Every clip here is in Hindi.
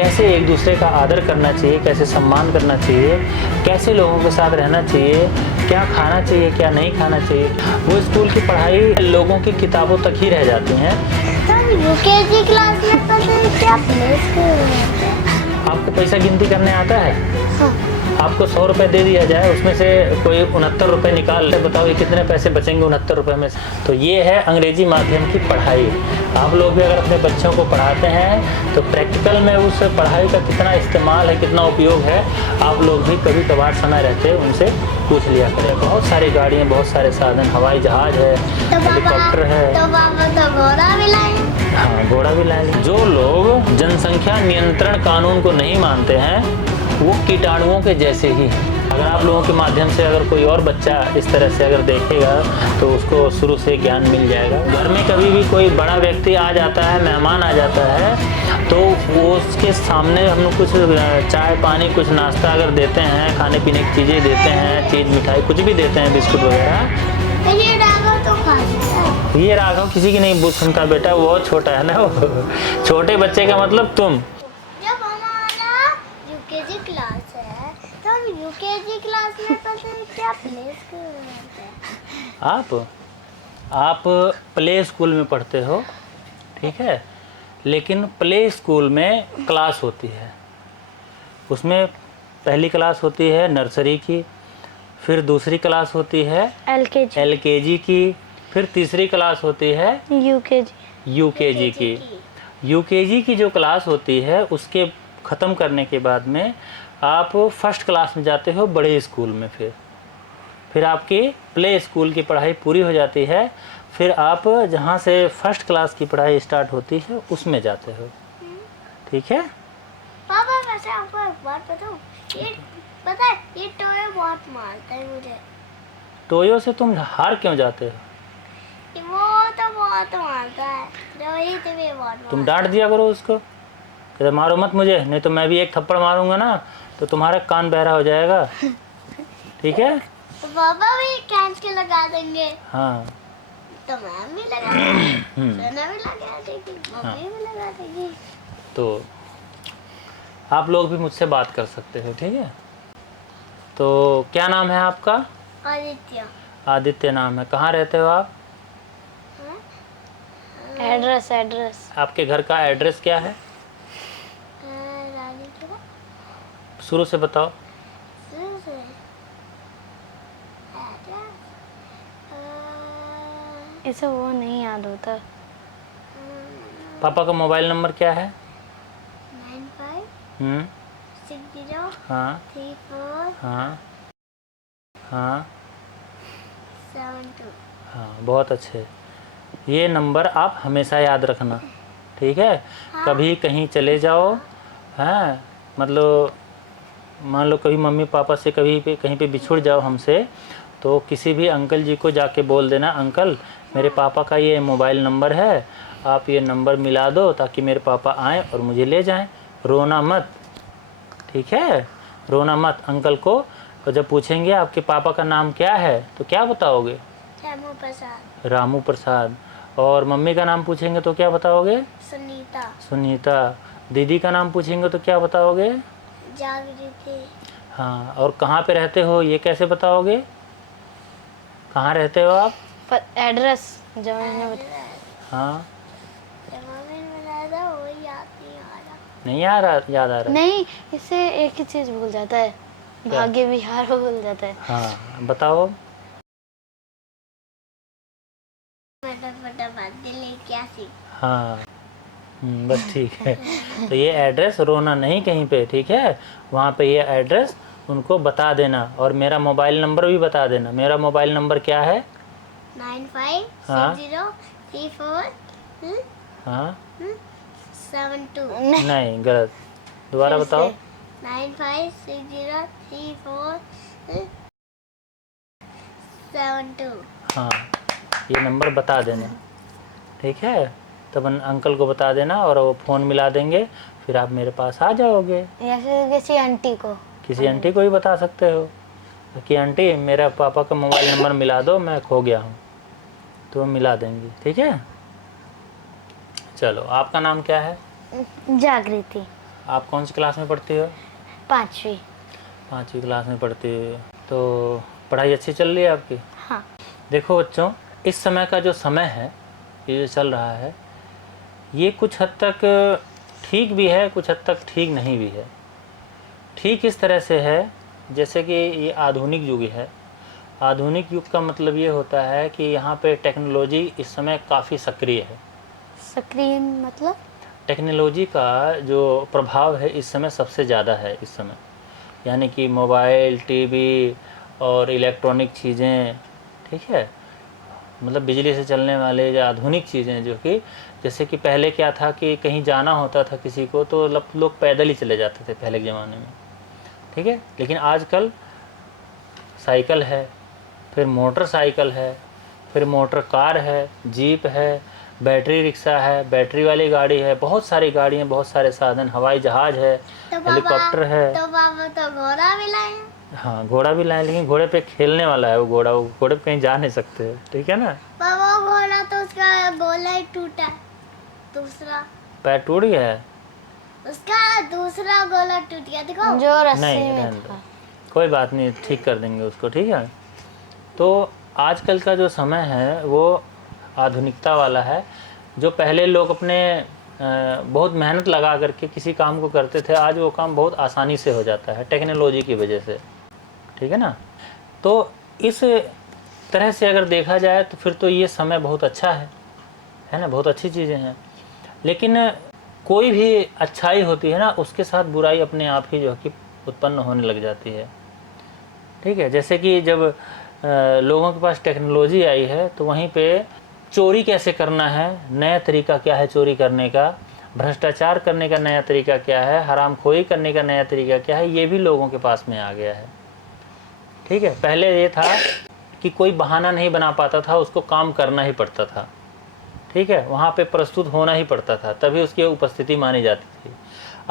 कैसे एक दूसरे का आदर करना चाहिए, कैसे सम्मान करना चाहिए, कैसे लोगों के साथ रहना चाहिए, क्या खाना चाहिए क्या नहीं खाना चाहिए। वो स्कूल की पढ़ाई लोगों की किताबों तक ही रह जाती हैं। यूकेजी क्लास में पढ़ते हैं क्या प्ले स्कूल में? आपको पैसा गिनती करने आता है? हाँ। आपको 100 रुपये दे दिया जाए, उसमें से कोई 69 रुपये निकाल ले, बताओ ये कितने पैसे बचेंगे 69 रुपये में से। तो ये है अंग्रेजी माध्यम की पढ़ाई। आप लोग भी अगर अपने बच्चों को पढ़ाते हैं तो प्रैक्टिकल में उस पढ़ाई का कितना इस्तेमाल है, कितना उपयोग है, आप लोग भी कभी कभार समय रहते उनसे पूछ लिया करें। बहुत सारी गाड़ियाँ, बहुत सारे साधन, हवाई जहाज है, हेलीकॉप्टर है। तो पापा तो घोड़ा भी लाए। हाँ, घोड़ा भी लाएंगे। जो लोग जनसंख्या नियंत्रण कानून को नहीं मानते हैं वो कीटाणुओं के जैसे ही हैं। अगर आप लोगों के माध्यम से अगर कोई और बच्चा इस तरह से अगर देखेगा तो उसको शुरू से ज्ञान मिल जाएगा। घर में कभी भी कोई बड़ा व्यक्ति आ जाता है, मेहमान आ जाता है, तो वो उसके सामने हम लोग कुछ चाय पानी कुछ नाश्ता अगर देते हैं, खाने पीने की चीज़ें देते हैं, चीज़ मिठाई कुछ भी देते हैं, बिस्कुट वगैरह। ये राघव तो खा लेता है। ये राघव किसी की नहीं बुक सुनता बेटा, वो बहुत छोटा है ना। वो छोटे बच्चे का मतलब तुम। जब हमारा यूकेजी क्लास है तो हम यूकेजी क्लास में पढ़ते हैं क्या प्ले स्कूल में पढ़ते हैं? आप प्ले स्कूल में पढ़ते हो, ठीक है, लेकिन प्ले स्कूल में क्लास होती है। उसमें पहली क्लास होती है नर्सरी की, फिर दूसरी क्लास होती है एलकेजी की, फिर तीसरी क्लास होती है यूकेजी की। यूकेजी की जो क्लास होती है उसके ख़त्म करने के बाद में आप फर्स्ट क्लास में जाते हो बड़े स्कूल में। फिर आपकी प्ले स्कूल की पढ़ाई पूरी हो जाती है। फिर आप जहाँ से फर्स्ट क्लास की पढ़ाई स्टार्ट होती है उसमें जाते हो, ठीक है। पापा वैसे आपको एक बात बताऊं, ये पता है ये टोयो बहुत मारता है मुझे। टोयो से तुम हार क्यों जाते हो? वो तो बहुत मारता है, रोहित भी बहुत तुम मारता डांट दिया करो उसको, कहते मारो मत मुझे, नहीं तो मैं भी एक थप्पड़ मारूंगा ना तो तुम्हारा कान बहरा हो जाएगा, ठीक है। तो पापा भी कैच के लगा देंगे। हाँ, तो मैं भी लगा देंगी, सोना भी लगा देगी, मम्मी भी लगा देगी। तो आप लोग भी मुझसे बात कर सकते हो, ठीक है। तो क्या नाम है आपका? आदित्य। आदित्य नाम है। कहाँ रहते हो आप? एड्रेस आपके घर का एड्रेस क्या है? शुरू से बताओ। इसे वो नहीं याद होता। पापा का मोबाइल नंबर क्या है? 95 60 हाँ 34 हाँ हाँ 72। हाँ, बहुत अच्छे। ये नंबर आप हमेशा याद रखना, ठीक है। कभी कहीं चले जाओ, हैं, मतलब मान लो कभी मम्मी पापा से कहीं पे बिछुड़ जाओ हमसे, तो किसी भी अंकल जी को जाके बोल देना, अंकल मेरे पापा का ये मोबाइल नंबर है, आप ये नंबर मिला दो ताकि मेरे पापा आएँ और मुझे ले जाएं। रोना मत, ठीक है, रोना मत। अंकल को और जब पूछेंगे आपके पापा का नाम क्या है तो क्या बताओगे? रामू प्रसाद। रामू प्रसाद। और मम्मी का नाम पूछेंगे तो क्या बताओगे? सुनीता। सुनीता। दीदी का नाम पूछेंगे तो क्या बताओगे? जागृति। हाँ, और कहाँ पे रहते हो ये कैसे बताओगे? कहाँ रहते हो आप? एड्रेस हाँ, वही याद नहीं आ रहा। नहीं आ रहा, याद आ रहा? नहीं, इससे एक ही चीज भूल जाता है, भाग्य विहार को भूल जाता है। हाँ, बताओ। हाँ, बस ठीक है। तो ये एड्रेस रोना नहीं कहीं पे, ठीक है, वहाँ पे ये एड्रेस उनको बता देना और मेरा मोबाइल नंबर भी बता देना। मेरा मोबाइल नंबर क्या है? 956034 हाँ 72। नहीं, गलत, दोबारा बताओ। 956034 हाँ, ये नंबर बता देना, ठीक है। तब अंकल को बता देना और वो फ़ोन मिला देंगे, फिर आप मेरे पास आ जाओगे। या फिर किसी आंटी को, किसी आंटी को भी बता सकते हो कि आंटी मेरा पापा का मोबाइल नंबर मिला दो, मैं खो गया हूँ, तो मिला देंगी, ठीक है। चलो, आपका नाम क्या है? जागृति। आप कौन सी क्लास में पढ़ती हो? 5वीं। 5वीं क्लास में पढ़ती हो। तो पढ़ाई अच्छी चल रही है आपकी? हाँ। देखो बच्चों, इस समय का जो समय है, ये जो चल रहा है, ये कुछ हद तक ठीक भी है, कुछ हद तक ठीक नहीं भी है। ठीक इस तरह से है जैसे कि ये आधुनिक युग है। आधुनिक युग का मतलब ये होता है कि यहाँ पे टेक्नोलॉजी इस समय काफ़ी सक्रिय है। सक्रिय मतलब? टेक्नोलॉजी का जो प्रभाव है इस समय सबसे ज़्यादा है इस समय, यानी कि मोबाइल, टीवी और इलेक्ट्रॉनिक चीज़ें, ठीक है, मतलब बिजली से चलने वाले जो आधुनिक चीज़ें, जो कि जैसे कि पहले क्या था कि कहीं जाना होता था किसी को तो लोग पैदल ही चले जाते थे पहले के ज़माने में, ठीक है। लेकिन आजकल साइकिल है, फिर मोटरसाइकिल है, फिर मोटर कार है, जीप है, बैटरी रिक्शा है, बैटरी वाली गाड़ी है, बहुत सारी गाड़ियाँ, बहुत सारे साधन, हवाई जहाज़ है, हेलीकॉप्टर है। तो पापा तो घोड़ा भी लाए हैं। हाँ, घोड़ा भी लाए, लेकिन घोड़े पे खेलने वाला है वो घोड़ा, वो घोड़े पे कहीं जा नहीं सकते, ठीक है ना। पापा घोड़ा तो उसका गोला ही टूटा है, दूसरा पैर टूट गया है? उसका दूसरा गोला टूट गया, देखो जो रस्सी नहीं, में रहने दो, था। कोई बात नहीं, ठीक कर देंगे उसको, ठीक है। तो आजकल का जो समय है वो आधुनिकता वाला है। जो पहले लोग अपने बहुत मेहनत लगा करके किसी काम को करते थे, आज वो काम बहुत आसानी से हो जाता है टेक्नोलॉजी की वजह से, ठीक है ना। तो इस तरह से अगर देखा जाए तो फिर तो ये समय बहुत अच्छा है ना, बहुत अच्छी चीज़ें हैं। लेकिन कोई भी अच्छाई होती है ना, उसके साथ बुराई अपने आप ही जो है कि उत्पन्न होने लग जाती है, ठीक है। जैसे कि जब लोगों के पास टेक्नोलॉजी आई है तो वहीं पे चोरी कैसे करना है, नया तरीका क्या है चोरी करने का, भ्रष्टाचार करने का नया तरीका क्या है, हरामखोरी करने का नया तरीका क्या है, ये भी लोगों के पास में आ गया है, ठीक है। पहले ये था कि कोई बहाना नहीं बना पाता था, उसको काम करना ही पड़ता था, ठीक है, वहाँ पे प्रस्तुत होना ही पड़ता था, तभी उसकी उपस्थिति मानी जाती थी।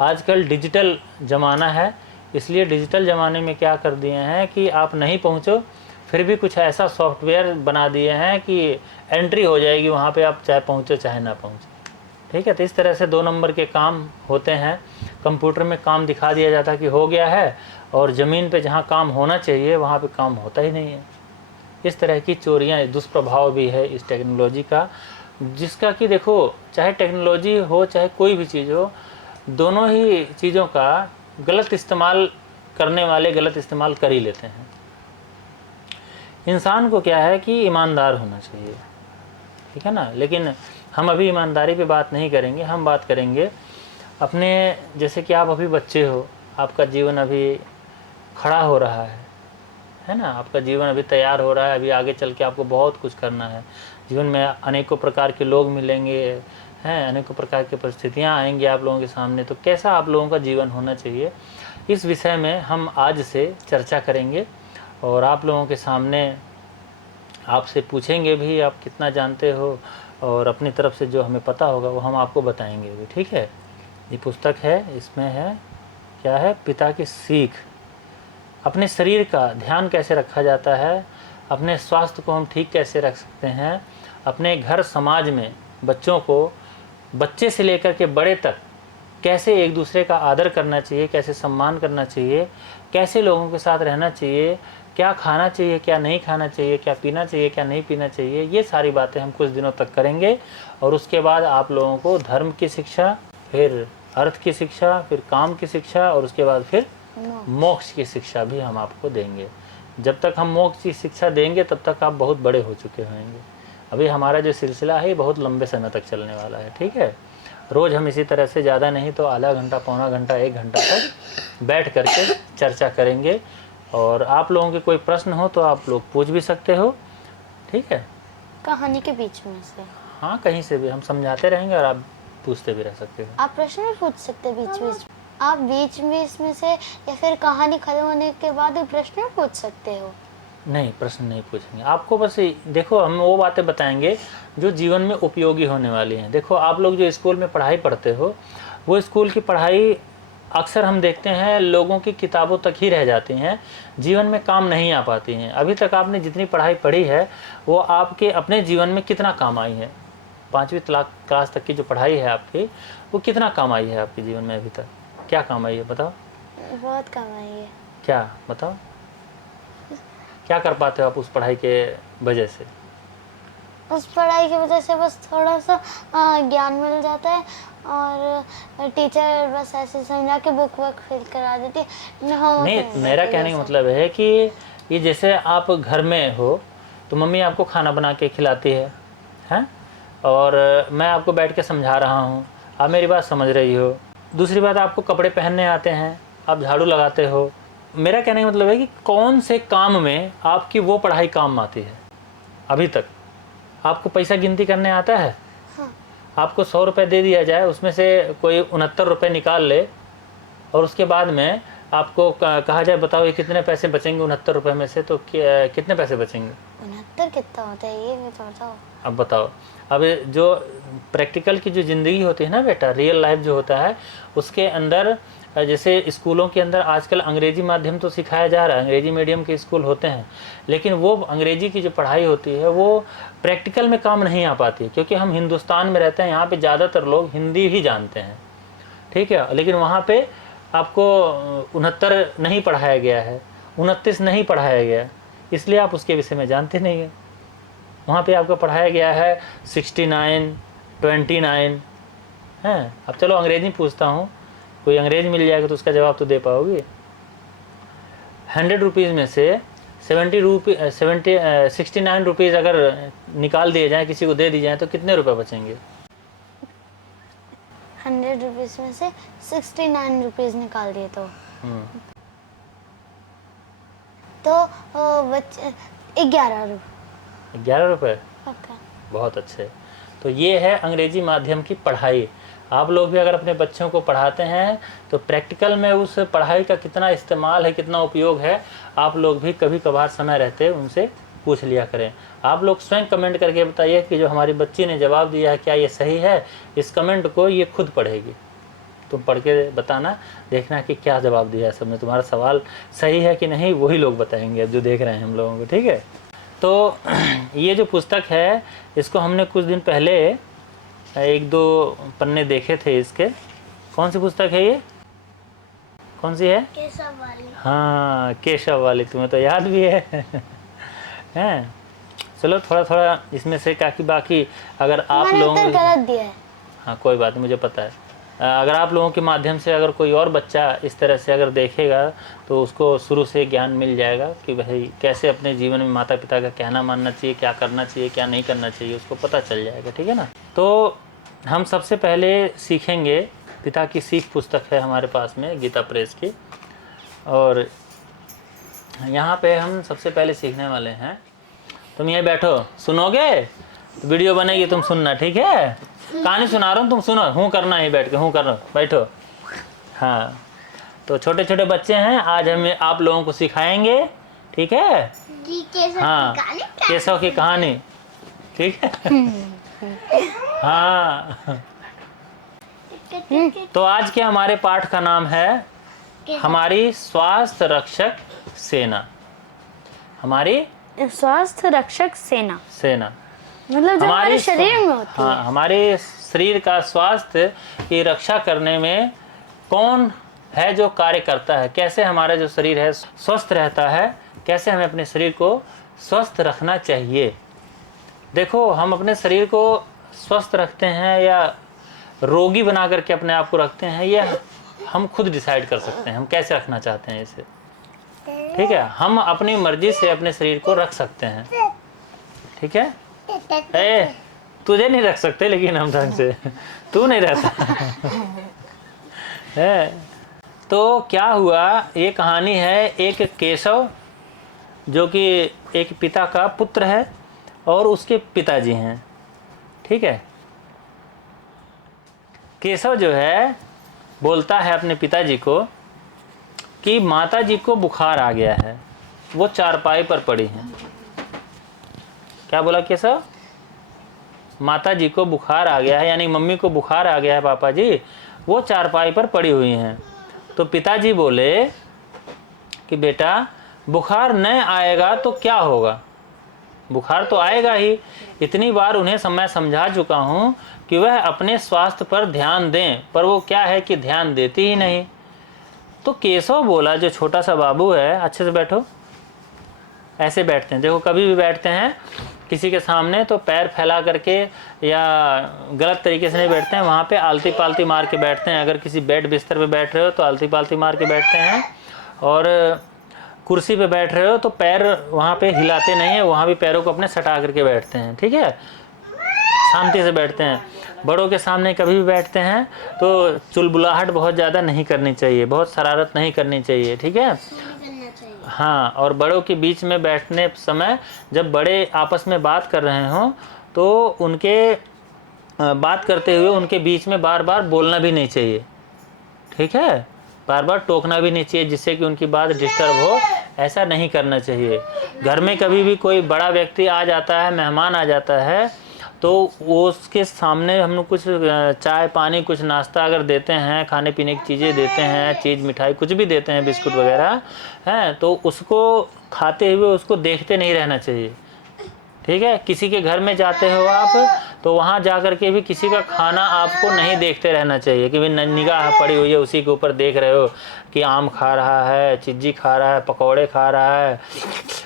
आजकल डिजिटल ज़माना है, इसलिए डिजिटल ज़माने में क्या कर दिए हैं कि आप नहीं पहुँचो फिर भी कुछ ऐसा सॉफ्टवेयर बना दिए हैं कि एंट्री हो जाएगी वहाँ पे, आप चाहे पहुँचो चाहे ना पहुँचो, ठीक है। तो इस तरह से 2 नंबर के काम होते हैं। कंप्यूटर में काम दिखा दिया जाता है कि हो गया है, और ज़मीन पे जहाँ काम होना चाहिए वहाँ पे काम होता ही नहीं है। इस तरह की चोरियाँ, दुष्प्रभाव भी है इस टेक्नोलॉजी का, जिसका कि देखो चाहे टेक्नोलॉजी हो चाहे कोई भी चीज़ हो, दोनों ही चीज़ों का गलत इस्तेमाल करने वाले गलत इस्तेमाल कर ही लेते हैं। इंसान को क्या है कि ईमानदार होना चाहिए, ठीक है ना। लेकिन हम अभी ईमानदारी पे बात नहीं करेंगे, हम बात करेंगे अपने, जैसे कि आप अभी बच्चे हो, आपका जीवन अभी खड़ा हो रहा है ना, आपका जीवन अभी तैयार हो रहा है, अभी आगे चल के आपको बहुत कुछ करना है। जीवन में अनेकों प्रकार के लोग मिलेंगे हैं, अनेकों प्रकार की परिस्थितियाँ आएंगी आप लोगों के सामने, तो कैसा आप लोगों का जीवन होना चाहिए, इस विषय में हम आज से चर्चा करेंगे। और आप लोगों के सामने आपसे पूछेंगे भी आप कितना जानते हो, और अपनी तरफ से जो हमें पता होगा वो हम आपको बताएंगे भी, ठीक है। ये पुस्तक है, इसमें है क्या है, पिता की सीख। अपने शरीर का ध्यान कैसे रखा जाता है, अपने स्वास्थ्य को हम ठीक कैसे रख सकते हैं, अपने घर समाज में बच्चों को, बच्चे से लेकर के बड़े तक कैसे एक दूसरे का आदर करना चाहिए, कैसे सम्मान करना चाहिए, कैसे लोगों के साथ रहना चाहिए, क्या खाना चाहिए क्या नहीं खाना चाहिए, क्या पीना चाहिए क्या नहीं पीना चाहिए, ये सारी बातें हम कुछ दिनों तक करेंगे। और उसके बाद आप लोगों को धर्म की शिक्षा, फिर अर्थ की शिक्षा, फिर काम की शिक्षा, और उसके बाद फिर मोक्ष की शिक्षा भी हम आपको देंगे। जब तक हम मोक्ष की शिक्षा देंगे तब तक आप बहुत बड़े हो चुके होंगे। अभी हमारा जो सिलसिला है ये बहुत लंबे समय तक चलने वाला है, ठीक है। रोज़ हम इसी तरह से ज़्यादा नहीं तो आधा घंटा, पौना घंटा, 1 घंटा तक बैठ करके चर्चा करेंगे। और आप लोगों के कोई प्रश्न हो तो आप लोग पूछ भी सकते हो, ठीक है, कहानी के बीच में से। हाँ, कहीं से भी हम समझाते रहेंगे और आप पूछते भी रह सकते हो। आप प्रश्न भी पूछ सकते हैं बीच बीच, आप बीच बीच में से, या फिर कहानी खत्म होने के बाद भी प्रश्न पूछ सकते हो। नहीं, प्रश्न नहीं पूछेंगे आपको, बस देखो हम वो बातें बताएंगे जो जीवन में उपयोगी होने वाली हैं। देखो आप लोग जो स्कूल में पढ़ाई पढ़ते हो, वो स्कूल की पढ़ाई अक्सर हम देखते हैं लोगों की किताबों तक ही रह जाती हैं, जीवन में काम नहीं आ पाती हैं। अभी तक आपने जितनी पढ़ाई पढ़ी है वो आपके अपने जीवन में कितना काम आई है, 5वीं क्लास तक की जो पढ़ाई है आपकी, वो कितना काम आई है आपके जीवन में अभी तक, क्या काम आई है बताओ? बहुत कम है ये। क्या बताओ, क्या कर पाते हो आप उस पढ़ाई के वजह से? उस पढ़ाई की वजह से बस थोड़ा सा ज्ञान मिल जाता है, और टीचर बस ऐसे समझा के बुक वर्क फिल करा देती है। नहीं, मेरा कहने का मतलब है कि ये जैसे आप घर में हो तो मम्मी आपको खाना बना के खिलाती है, हैं? और मैं आपको बैठ के समझा रहा हूँ, आप मेरी बात समझ रही हो। दूसरी बात, आपको कपड़े पहनने आते हैं, आप झाड़ू लगाते हो। मेरा कहने का मतलब है कि कौन से काम में आपकी वो पढ़ाई काम आती है अभी तक? आपको पैसा गिनती करने आता है? हाँ। आपको 100 रुपये दे दिया जाए, उसमें से कोई 69 रुपये निकाल ले और उसके बाद में आपको कहा जाए बताओ ये कितने पैसे बचेंगे 69 रुपये में से, तो कितने पैसे बचेंगे? 69 कितना होता है ये भी तो बताओ। अब बताओ। अब जो प्रैक्टिकल की जो ज़िंदगी होती है ना बेटा, रियल लाइफ जो होता है, उसके अंदर जैसे स्कूलों के अंदर आजकल अंग्रेजी माध्यम तो सिखाया जा रहा है, अंग्रेजी मीडियम के स्कूल होते हैं, लेकिन वो अंग्रेजी की जो पढ़ाई होती है वो प्रैक्टिकल में काम नहीं आ पाती है, क्योंकि हम हिंदुस्तान में रहते हैं, यहाँ पे ज़्यादातर लोग हिंदी ही जानते हैं, ठीक है। लेकिन वहाँ पे आपको 69 नहीं पढ़ाया गया है, 29 नहीं पढ़ाया गया, इसलिए आप उसके विषय में जानते नहीं हैं। वहाँ पे आपको पढ़ाया गया है 69, 29 हैं। अब चलो अंग्रेजी पूछता हूँ, कोई अंग्रेज मिल जाएगा तो उसका जवाब तो दे पाओगे। 100 रुपीज़ में से 69 रुपीज़ अगर निकाल दिए जाए, किसी को दे दी जाए, तो कितने रुपए बचेंगे? 100 रुपीज़ में से 69 रुपीज़ निकाल दिए तो बच्चे 11 रुपये। 11 रुपये। पक्का। बहुत अच्छे। तो ये है अंग्रेजी माध्यम की पढ़ाई। आप लोग भी अगर अपने बच्चों को पढ़ाते हैं तो प्रैक्टिकल में उस पढ़ाई का कितना इस्तेमाल है, कितना उपयोग है, आप लोग भी कभी कभार समय रहते उनसे पूछ लिया करें। आप लोग स्वयं कमेंट करके बताइए कि जो हमारी बच्ची ने जवाब दिया है क्या ये सही है। इस कमेंट को ये खुद पढ़ेगी, तुम पढ़ के बताना, देखना कि क्या जवाब दिया है सबने, तुम्हारा सवाल सही है कि नहीं, वही लोग बताएंगे जो देख रहे हैं हम लोगों को, ठीक है। तो ये जो पुस्तक है इसको हमने कुछ दिन पहले 1-2 पन्ने देखे थे इसके। कौन सी पुस्तक है ये, कौन सी है? केशव वाली। हाँ, केशव वाली, तुम्हें तो याद भी है हैं? चलो थोड़ा थोड़ा इसमें से बाकी अगर आप लोगों मैंने गलत दिया है। हाँ कोई बात नहीं, मुझे पता है। अगर आप लोगों के माध्यम से अगर कोई और बच्चा इस तरह से अगर देखेगा तो उसको शुरू से ज्ञान मिल जाएगा कि भाई कैसे अपने जीवन में माता पिता का कहना मानना चाहिए, क्या करना चाहिए, क्या नहीं करना चाहिए, उसको पता चल जाएगा, ठीक है ना। तो हम सबसे पहले सीखेंगे, पिता की सीख पुस्तक है हमारे पास में गीता प्रेस की, और यहाँ पे हम सबसे पहले सीखने वाले हैं। तुम यहीं बैठो, सुनोगे तो वीडियो बनेगी, तुम सुनना, ठीक है। कहानी सुना रहा हूँ, तुम सुनो, हूँ करना ही बैठ के, हूँ करना, बैठो। हाँ, तो छोटे छोटे बच्चे हैं, आज हम आप लोगों को सिखाएंगे, ठीक है। हाँ, केशव की कहानी, ठीक है। हाँ, तो आज के हमारे पाठ का नाम है हमारी स्वास्थ्य रक्षक सेना। हमारी स्वास्थ्य रक्षक सेना मतलब जो हमारे शरीर में होती है। हाँ, हमारे शरीर का स्वास्थ्य की रक्षा करने में कौन है जो कार्य करता है, कैसे हमारा जो शरीर है स्वस्थ रहता है, कैसे हमें अपने शरीर को स्वस्थ रखना चाहिए। देखो, हम अपने शरीर को स्वस्थ रखते हैं या रोगी बना करके अपने आप को रखते हैं, यह हम खुद डिसाइड कर सकते हैं हम कैसे रखना चाहते हैं इसे, ठीक है। हम अपनी मर्जी से अपने शरीर को रख सकते हैं, ठीक है। तुझे नहीं रख सकते लेकिन हम ढंग से, तू नहीं रहता है। तो क्या हुआ, ये कहानी है एक केशव जो कि एक पिता का पुत्र है और उसके पिताजी हैं, ठीक है। केशव जो है बोलता है अपने पिताजी को कि माताजी को बुखार आ गया है, वो चारपाई पर पड़ी हैं। क्या बोला केशव? माताजी को बुखार आ गया है, यानी मम्मी को बुखार आ गया है पापा जी, वो चारपाई पर पड़ी हुई हैं। तो पिताजी बोले कि बेटा बुखार न आएगा तो क्या होगा, बुखार तो आएगा ही। इतनी बार उन्हें मैं समझा चुका हूँ कि वह अपने स्वास्थ्य पर ध्यान दें, पर वो क्या है कि ध्यान देती ही नहीं। तो केशव बोला, जो छोटा सा बाबू है, अच्छे से बैठो, ऐसे बैठते हैं, देखो कभी भी बैठते हैं किसी के सामने तो पैर फैला करके या गलत तरीके से नहीं बैठते हैं, वहाँ पे आलती पालती मार के बैठते हैं। अगर किसी बेड बिस्तर पे बैठ रहे हो तो आलती पालती मार के बैठते हैं, और कुर्सी पे बैठ रहे हो तो पैर वहाँ पे हिलाते नहीं है, वहाँ भी पैरों को अपने सटा करके बैठते हैं, ठीक है, शांति से बैठते हैं। बड़ों के सामने कभी भी बैठते हैं तो चुलबुलाहट बहुत ज़्यादा नहीं करनी चाहिए, बहुत शरारत नहीं करनी चाहिए, ठीक है। हाँ, और बड़ों के बीच में बैठने समय जब बड़े आपस में बात कर रहे हों तो उनके बात करते हुए उनके बीच में बार बार बोलना भी नहीं चाहिए, ठीक है, बार बार टोकना भी नहीं चाहिए जिससे कि उनकी बात डिस्टर्ब हो, ऐसा नहीं करना चाहिए। घर में कभी भी कोई बड़ा व्यक्ति आ जाता है, मेहमान आ जाता है, तो वो उसके सामने हम लोग कुछ चाय पानी कुछ नाश्ता अगर देते हैं, खाने पीने की चीज़ें देते हैं, चीज़ मिठाई कुछ भी देते हैं, बिस्कुट वगैरह हैं, तो उसको खाते हुए उसको देखते नहीं रहना चाहिए, ठीक है। किसी के घर में जाते हो आप तो वहाँ जा कर के भी किसी का खाना आपको नहीं देखते रहना चाहिए कि भाई निगाह पड़ी हुई है उसी के ऊपर देख रहे हो कि आम खा रहा है, चिज्जी खा रहा है, पकौड़े खा रहा है,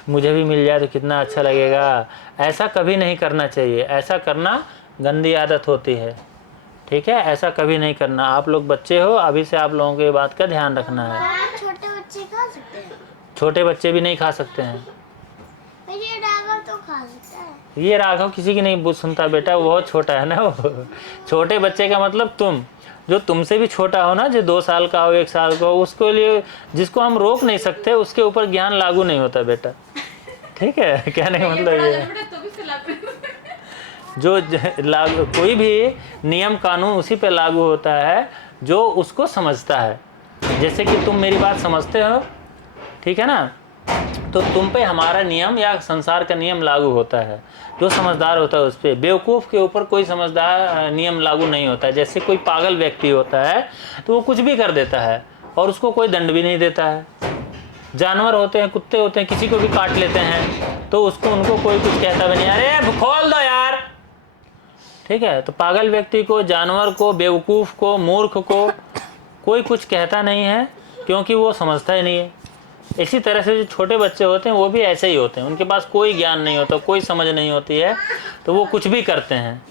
मुझे भी मिल जाए तो कितना अच्छा लगेगा। ऐसा कभी नहीं करना चाहिए, ऐसा करना गंदी आदत होती है, ठीक है, ऐसा कभी नहीं करना। आप लोग बच्चे हो, अभी से आप लोगों के बात का ध्यान रखना है। छोटे बच्चे खा सकते हैं? छोटे बच्चे भी नहीं खा सकते हैं। ये राघव तो खा सकता है। ये राघव किसी की नहीं सुनता बेटा, वो बहुत छोटा है ना वो। छोटे बच्चे का मतलब तुम, जो तुमसे भी छोटा हो ना, जो 2 साल का हो, 1 साल का हो, उसको लिए जिसको हम रोक नहीं सकते उसके ऊपर ज्ञान लागू नहीं होता बेटा, ठीक है। कहने का मतलब ये है, जो लागू कोई भी नियम कानून उसी पे लागू होता है जो उसको समझता है। जैसे कि तुम मेरी बात समझते हो, ठीक है ना, तो तुम पे हमारा नियम या संसार का नियम लागू होता है। जो समझदार होता है उस पर, बेवकूफ़ के ऊपर कोई समझदार नियम लागू नहीं होता है। जैसे कोई पागल व्यक्ति होता है तो वो कुछ भी कर देता है और उसको कोई दंड भी नहीं देता है। जानवर होते हैं, कुत्ते होते हैं, किसी को भी काट लेते हैं तो उनको कोई कुछ कहता भी नहीं, अरे खोल दो यार, ठीक है। तो पागल व्यक्ति को, जानवर को, बेवकूफ़ को, मूर्ख को कोई कुछ कहता नहीं है क्योंकि वो समझता ही नहीं है। इसी तरह से जो छोटे बच्चे होते हैं वो भी ऐसे ही होते हैं, उनके पास कोई ज्ञान नहीं होता, कोई समझ नहीं होती है, तो वो कुछ भी करते हैं,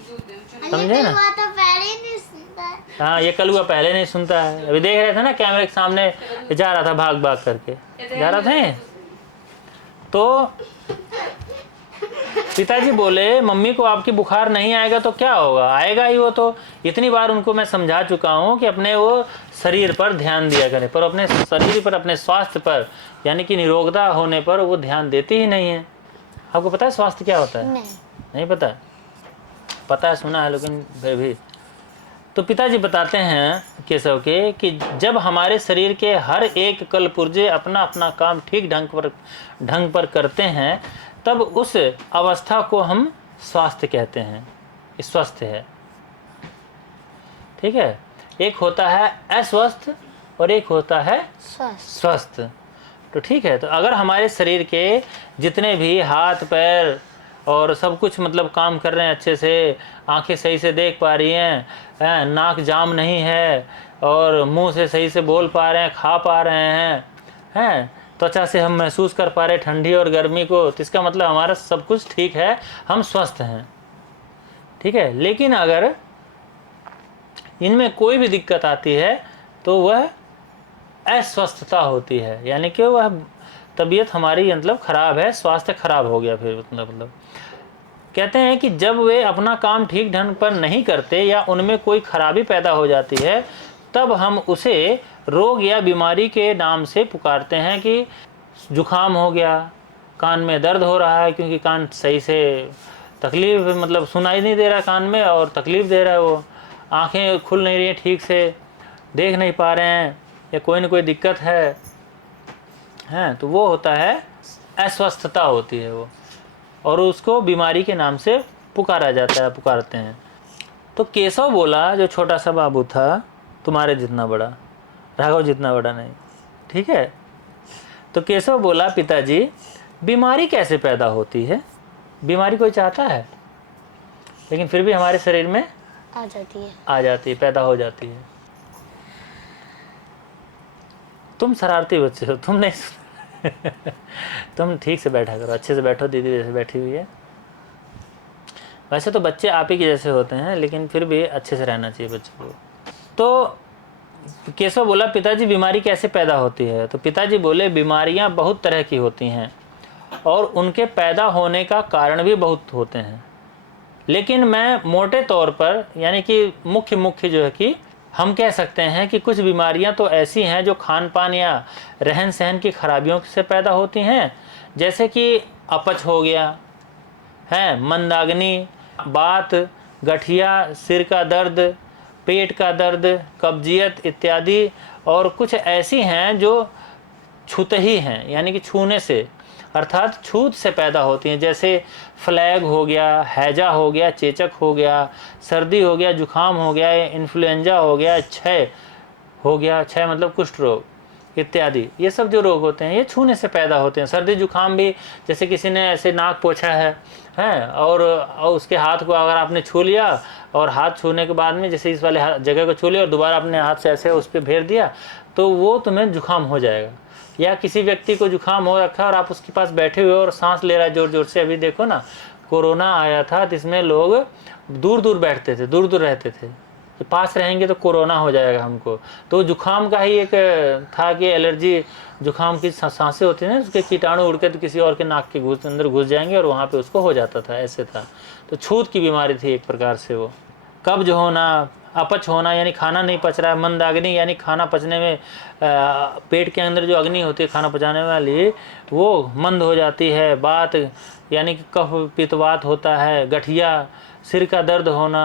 समझे ना। तो पहले ही नहीं सुनता है। हाँ, ये कलुआ पहले नहीं सुनता है। अभी देख रहे थे ना कैमरे के सामने जा रहा था, भाग भाग करके जा रहा था। तो पिताजी बोले मम्मी को आपकी बुखार नहीं आएगा तो क्या होगा, आएगा ही वो तो। इतनी बार उनको मैं समझा चुका हूँ कि अपने वो शरीर पर ध्यान दिया करें, पर अपने शरीर पर, अपने स्वास्थ्य पर, यानी कि निरोगता होने पर वो ध्यान देती ही नहीं है। आपको पता है स्वास्थ्य क्या होता है? नहीं पता? पता है, सुना है, लेकिन फिर भी। तो पिताजी बताते हैं केशव के कि जब हमारे शरीर के हर एक कल पुर्जे अपना अपना काम ठीक ढंग पर करते हैं तब उस अवस्था को हम स्वास्थ्य कहते हैं, स्वस्थ है, ठीक है। एक होता है अस्वस्थ और एक होता है स्वस्थ। तो ठीक है, तो अगर हमारे शरीर के जितने भी हाथ पैर और सब कुछ मतलब काम कर रहे हैं अच्छे से, आंखें सही से देख पा रही हैं, नाक जाम नहीं है, और मुंह से सही से बोल पा रहे हैं, खा पा रहे हैं, त्वचा से हम महसूस कर पा रहे हैं ठंडी और गर्मी को, तो इसका मतलब हमारा सब कुछ ठीक है, हम स्वस्थ हैं, ठीक है। लेकिन अगर इनमें कोई भी दिक्कत आती है तो वह अस्वस्थता होती है, यानी कि वह तबीयत हमारी मतलब खराब है, स्वास्थ्य खराब हो गया। फिर मतलब कहते हैं कि जब वे अपना काम ठीक ढंग पर नहीं करते या उनमें कोई खराबी पैदा हो जाती है तब हम उसे रोग या बीमारी के नाम से पुकारते हैं। कि जुखाम हो गया, कान में दर्द हो रहा है क्योंकि कान सही से तकलीफ मतलब सुनाई नहीं दे रहा कान में और तकलीफ़ दे रहा है, वो आंखें खुल नहीं रही हैं, ठीक से देख नहीं पा रहे हैं, या कोई न कोई दिक्कत है, तो वो होता है अस्वस्थता होती है वो, और उसको बीमारी के नाम से पुकारा जाता है, पुकारते हैं। तो केशव बोला, जो छोटा सा बाबू था, तुम्हारे जितना बड़ा, राघव जितना बड़ा नहीं, ठीक है। तो केशव बोला पिताजी बीमारी कैसे पैदा होती है? बीमारी कोई चाहता है, लेकिन फिर भी हमारे शरीर में आ जाती है, पैदा हो जाती है। तुम शरारती बच्चे हो, तुम नहीं तुम ठीक से बैठा करो, अच्छे से बैठो, दीदी जैसे बैठी हुई है। वैसे तो बच्चे आप ही के जैसे होते हैं, लेकिन फिर भी अच्छे से रहना चाहिए बच्चों को। तो केशव बोला पिताजी बीमारी कैसे पैदा होती है? तो पिताजी बोले बीमारियां बहुत तरह की होती हैं और उनके पैदा होने का कारण भी बहुत होते हैं, लेकिन मैं मोटे तौर पर यानी कि मुख्य जो है कि हम कह सकते हैं कि कुछ बीमारियां तो ऐसी हैं जो खान पान या रहन सहन की खराबियों से पैदा होती हैं, जैसे कि अपच हो गया है, मंदाग्नि, बात, गठिया, सिर का दर्द, पेट का दर्द, कब्जियत इत्यादि। और कुछ ऐसी हैं जो छूतही हैं, यानी कि छूने से अर्थात छूत से पैदा होती हैं, जैसे फ्लैग हो गया, हैजा हो गया, चेचक हो गया, सर्दी हो गया, जुखाम हो गया, इन्फ्लुएंजा हो गया, क्षय हो गया, क्षय मतलब कुष्ठ रोग इत्यादि। ये सब जो रोग होते हैं ये छूने से पैदा होते हैं। सर्दी जुखाम भी, जैसे किसी ने ऐसे नाक पोछा है और उसके हाथ को अगर आपने छू लिया और हाथ छूने के बाद में जैसे इस वाले जगह को छू लिया और दोबारा अपने हाथ से ऐसे उस पर फेर दिया तो वो तुम्हें जुखाम हो जाएगा। या किसी व्यक्ति को जुखाम हो रखा है और आप उसके पास बैठे हुए और सांस ले रहा है जोर जोर से। अभी देखो ना, कोरोना आया था जिसमें लोग दूर दूर बैठते थे, दूर दूर रहते थे कि पास रहेंगे तो कोरोना हो जाएगा हमको। तो जुखाम का ही एक था कि एलर्जी, जुखाम की सांसें होती हैं ना, उसके कीटाणु उड़ के तो किसी और के नाक के अंदर घुस जाएंगे और वहाँ पे उसको हो जाता था, ऐसे था। तो छूत की बीमारी थी एक प्रकार से वो। कब्ज होना, अपच होना यानी खाना नहीं पच रहा है, मंदाग्नि यानी खाना पचने में पेट के अंदर जो अग्नि होती है खाना पचाने वाली वो मंद हो जाती है, बात यानी कि कफ पित्तवात होता है, गठिया, सिर का दर्द होना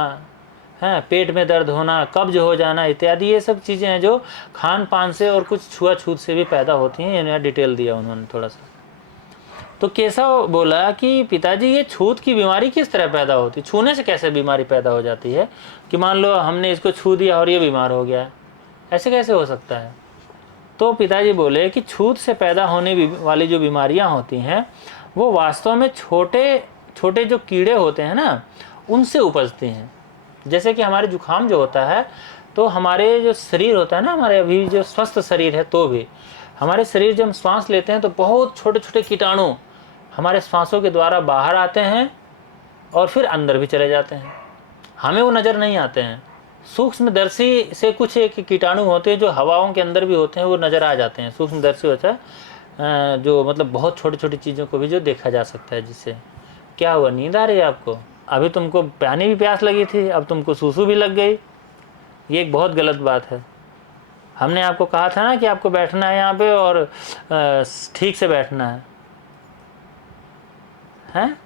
है, पेट में दर्द होना, कब्ज हो जाना इत्यादि। ये सब चीज़ें हैं जो खान पान से और कुछ छुआछूत से भी पैदा होती हैं। यहाँ डिटेल दिया उन्होंने थोड़ा सा। तो केशव बोला कि पिताजी ये छूत की बीमारी किस तरह पैदा होती, छूने से कैसे बीमारी पैदा हो जाती है कि मान लो हमने इसको छू दिया और ये बीमार हो गया, ऐसे कैसे हो सकता है? तो पिताजी बोले कि छूत से पैदा होने वाली जो बीमारियां होती हैं वो वास्तव में छोटे छोटे जो कीड़े होते हैं ना उनसे उपजती हैं। जैसे कि हमारे जुखाम जो होता है तो हमारे जो शरीर होता है ना, हमारे अभी जो स्वस्थ शरीर है तो भी हमारे शरीर जब हम श्वास लेते हैं तो बहुत छोटे छोटे कीटाणु हमारे श्वासों के द्वारा बाहर आते हैं और फिर अंदर भी चले जाते हैं। हमें वो नज़र नहीं आते हैं। सूक्ष्मदर्शी से कुछ एक कीटाणु होते हैं जो हवाओं के अंदर भी होते हैं, वो नज़र आ जाते हैं। सूक्ष्मदर्शी होता है जो मतलब बहुत छोटी छोटी चीज़ों को भी जो देखा जा सकता है। जिससे क्या हुआ, नींद आ रही है आपको? अभी तुमको पानी भी प्यास लगी थी, अब तुमको सूसू भी लग गई। ये एक बहुत गलत बात है। हमने आपको कहा था ना कि आपको बैठना है यहाँ पे और ठीक से बैठना है। हैं?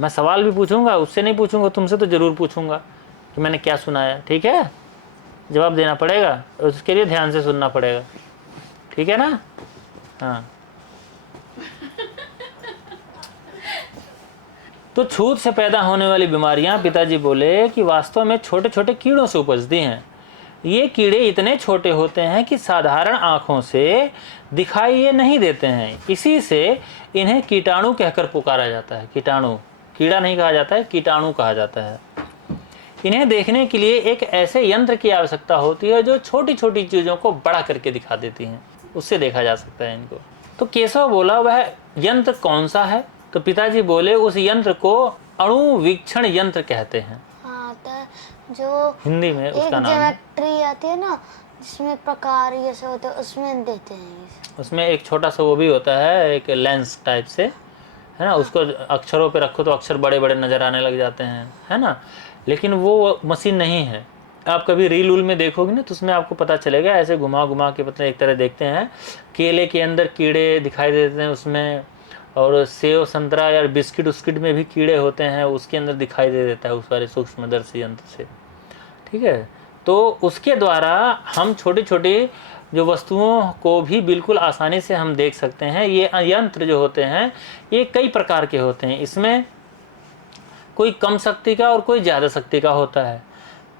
मैं सवाल भी पूछूंगा, उससे नहीं पूछूंगा, तुमसे तो ज़रूर पूछूंगा कि मैंने क्या सुनाया। ठीक है, जवाब देना पड़ेगा, उसके लिए ध्यान से सुनना पड़ेगा। ठीक है ना? हाँ। तो छूत से पैदा होने वाली बीमारियां पिताजी बोले कि वास्तव में छोटे छोटे कीड़ों से उपजती हैं। ये कीड़े इतने छोटे होते हैं कि साधारण आँखों से दिखाई ये नहीं देते हैं, इसी से इन्हें कीटाणु कहकर पुकारा जाता है। कीटाणु, कीड़ा नहीं कहा जाता है, कीटाणु कहा जाता है। इन्हें देखने के लिए एक ऐसे यंत्र की आवश्यकता होती है जो छोटी छोटी चीज़ों को बड़ा करके दिखा देती हैं, उससे देखा जा सकता है इनको। तो केशव बोला वह यंत्र कौन सा है? तो पिताजी बोले उस यंत्र को अणुवीक्षण यंत्र कहते हैं। हाँ, तो जो हिंदी में उसका नाम है, ज्योमेट्री आती है ना जिसमें प्रकार ये सब होते हैं उसमें देते हैं। उसमें एक छोटा सा वो भी होता है, एक लेंस टाइप से, है ना। उसको अक्षरों पे रखो तो अक्षर बड़े बड़े नज़र आने लग जाते हैं, है ना। लेकिन वो मशीन नहीं है। आप कभी रील उल में देखोगे ना तो उसमें आपको पता चलेगा, ऐसे घुमा घुमा के मतलब एक तरह देखते हैं। केले के अंदर कीड़े दिखाई देते हैं उसमें, और सेव संतरा या बिस्किट उस्किट में भी कीड़े होते हैं, उसके अंदर दिखाई दे देता है उस वाले सूक्ष्मदर्शी यंत्र से। ठीक है, तो उसके द्वारा हम छोटी छोटी जो वस्तुओं को भी बिल्कुल आसानी से हम देख सकते हैं। ये यंत्र जो होते हैं ये कई प्रकार के होते हैं। इसमें कोई कम शक्ति का और कोई ज़्यादा शक्ति का होता है।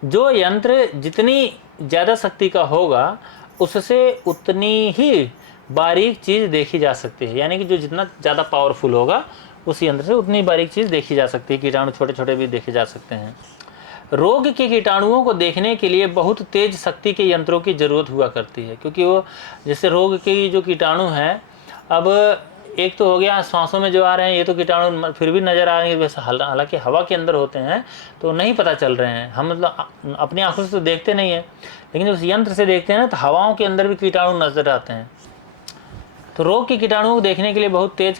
जो यंत्र जितनी ज़्यादा शक्ति का होगा उससे उतनी ही बारीक चीज़ देखी जा सकती है, यानी कि जो जितना ज़्यादा पावरफुल होगा उस यंत्र से उतनी बारीक चीज़ देखी जा सकती है। कीटाणु छोटे छोटे भी देखे जा सकते हैं। रोग के कीटाणुओं को देखने के लिए बहुत तेज शक्ति के यंत्रों की ज़रूरत हुआ करती है, क्योंकि वो जैसे रोग के जो कीटाणु हैं, अब एक तो हो गया सांसों में जो आ रहे हैं, ये तो कीटाणु फिर भी नज़र आ रहे हैं, वैसे हालांकि हवा के अंदर होते हैं तो नहीं पता चल रहे हैं, हम मतलब अपनी आंखों से तो देखते नहीं है, लेकिन उस यंत्र से देखते हैं ना तो हवाओं के अंदर भी कीटाणु नजर आते हैं। तो रोग के कीटाणुओं को देखने के लिए बहुत तेज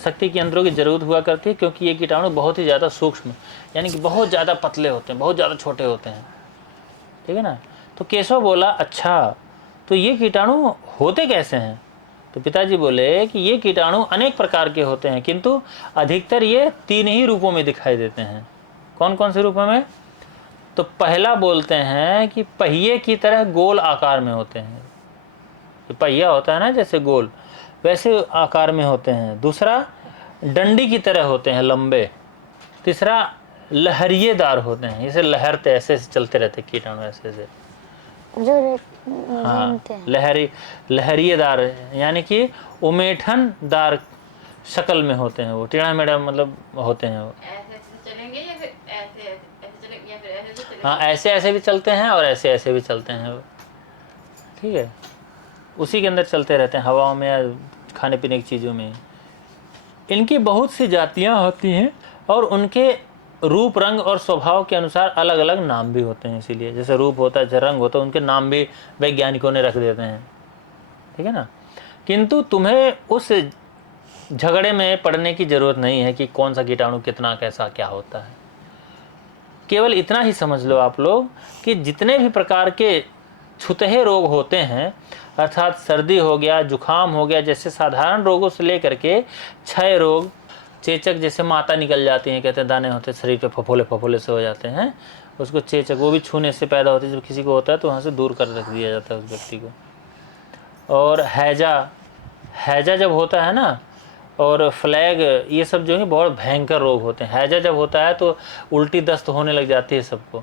शक्ति के यंत्रों की जरूरत हुआ करती है, क्योंकि ये कीटाणु बहुत ही ज़्यादा सूक्ष्म, यानी कि बहुत ज़्यादा पतले होते हैं, बहुत ज़्यादा छोटे होते हैं, ठीक है ना। तो केशव बोला अच्छा तो ये कीटाणु होते कैसे हैं? तो पिताजी बोले कि ये कीटाणु अनेक प्रकार के होते हैं, किंतु अधिकतर ये 3 ही रूपों में दिखाई देते हैं। कौन कौन से रूपों में? तो पहला बोलते हैं कि पहिए की तरह गोल आकार में होते हैं, तो पहिया होता है ना जैसे गोल, वैसे आकार में होते हैं। दूसरा डंडी की तरह होते हैं, लंबे। तीसरा लहरिएदार होते हैं, जैसे लहरते ऐसे चलते रहते कीटाणु ऐसे से, जो हाँ लहरिएदार, यानी कि उमेठनदार शक्ल में होते हैं वो, टेढ़ा मेढ़ा मतलब होते हैं वो। ऐसे चलेंगे या फिर ऐसे ऐसे चलेंगे या फिर ऐसे चलेंगे? हाँ ऐसे ऐसे भी चलते हैं और ऐसे ऐसे भी चलते हैं वो, ठीक है, उसी के अंदर चलते रहते हैं, हवाओं में या खाने पीने की चीज़ों में। इनकी बहुत सी जातियाँ होती हैं और उनके रूप रंग और स्वभाव के अनुसार अलग अलग नाम भी होते हैं, इसीलिए जैसे रूप होता है, रंग होता है, उनके नाम भी वैज्ञानिकों ने रख देते हैं, ठीक है ना। किंतु तुम्हें उस झगड़े में पड़ने की ज़रूरत नहीं है कि कौन सा कीटाणु कितना कैसा क्या होता है। केवल इतना ही समझ लो आप लोग कि जितने भी प्रकार के छुतहे रोग होते हैं, अर्थात सर्दी हो गया, जुखाम हो गया, जैसे साधारण रोगों से लेकर के क्षय रोग, चेचक जैसे माता निकल जाती हैं, कहते हैं दाने होते हैं शरीर पे, फफोले फफोले से हो जाते हैं, उसको चेचक, वो भी छूने से पैदा होती है, जब किसी को होता है तो वहाँ से दूर कर रख दिया जाता है उस व्यक्ति को। और हैजा जब होता है ना, और फ्लैग, ये सब जो है बहुत भयंकर रोग होते हैं। हैजा जब होता है तो उल्टी दस्त होने लग जाती है सबको,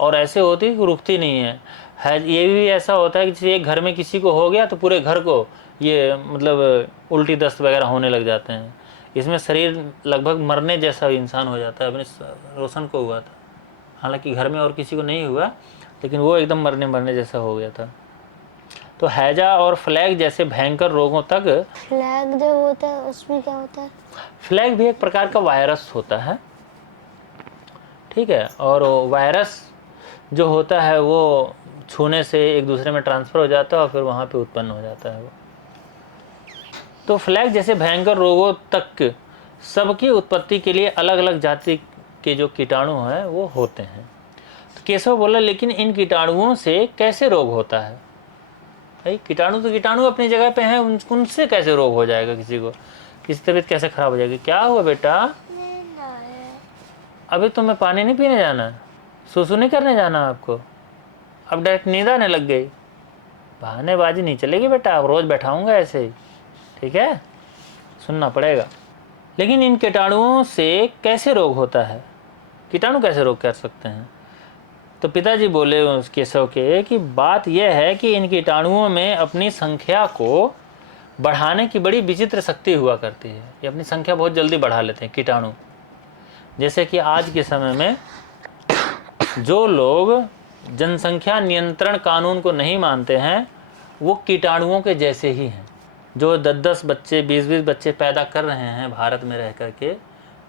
और ऐसे होती है कि रुकती नहीं है। ये भी ऐसा होता है कि जैसे एक घर में किसी को हो गया तो पूरे घर को ये मतलब उल्टी दस्त वगैरह होने लग जाते हैं। इसमें शरीर लगभग मरने जैसा इंसान हो जाता है। अपने रोशन को हुआ था, हालांकि घर में और किसी को नहीं हुआ, लेकिन वो एकदम मरने जैसा हो गया था। तो हैजा और फ्लैग जैसे भयंकर रोगों तक। फ्लैग जो होता है उसमें क्या होता है? फ्लैग भी एक प्रकार का वायरस होता है, ठीक है, और वायरस जो होता है वो छूने से एक दूसरे में ट्रांसफ़र हो जाता है और फिर वहाँ पे उत्पन्न हो जाता है वो। तो फ्लैग जैसे भयंकर रोगों तक सबकी उत्पत्ति के लिए अलग अलग जाति के जो कीटाणु हैं वो होते हैं। तो केशव बोला लेकिन इन कीटाणुओं से कैसे रोग होता है? भाई कीटाणु तो कीटाणु अपनी जगह पे हैं, उनसे कैसे रोग हो जाएगा? किसी को किसी तबीयत कैसे खराब हो जाएगी? क्या हुआ बेटा? अभी तुम्हें पानी नहीं पीने जाना, सुसु नहीं करने जाना आपको, अब डायरेक्ट नींद आने लग गई? बहानेबाजी नहीं चलेगी बेटा, अब रोज़ बैठाऊंगा ऐसे ही, ठीक है, सुनना पड़ेगा। लेकिन इन कीटाणुओं से कैसे रोग होता है? कीटाणु कैसे रोग कर सकते हैं? तो पिताजी बोले उस केशव के कि बात यह है कि इन कीटाणुओं में अपनी संख्या को बढ़ाने की बड़ी विचित्र शक्ति हुआ करती है। ये अपनी संख्या बहुत जल्दी बढ़ा लेते हैं कीटाणु। जैसे कि आज के समय में जो लोग जनसंख्या नियंत्रण कानून को नहीं मानते हैं वो कीटाणुओं के जैसे ही हैं। जो 10-10 बच्चे 20-20 बच्चे पैदा कर रहे हैं भारत में रह कर के,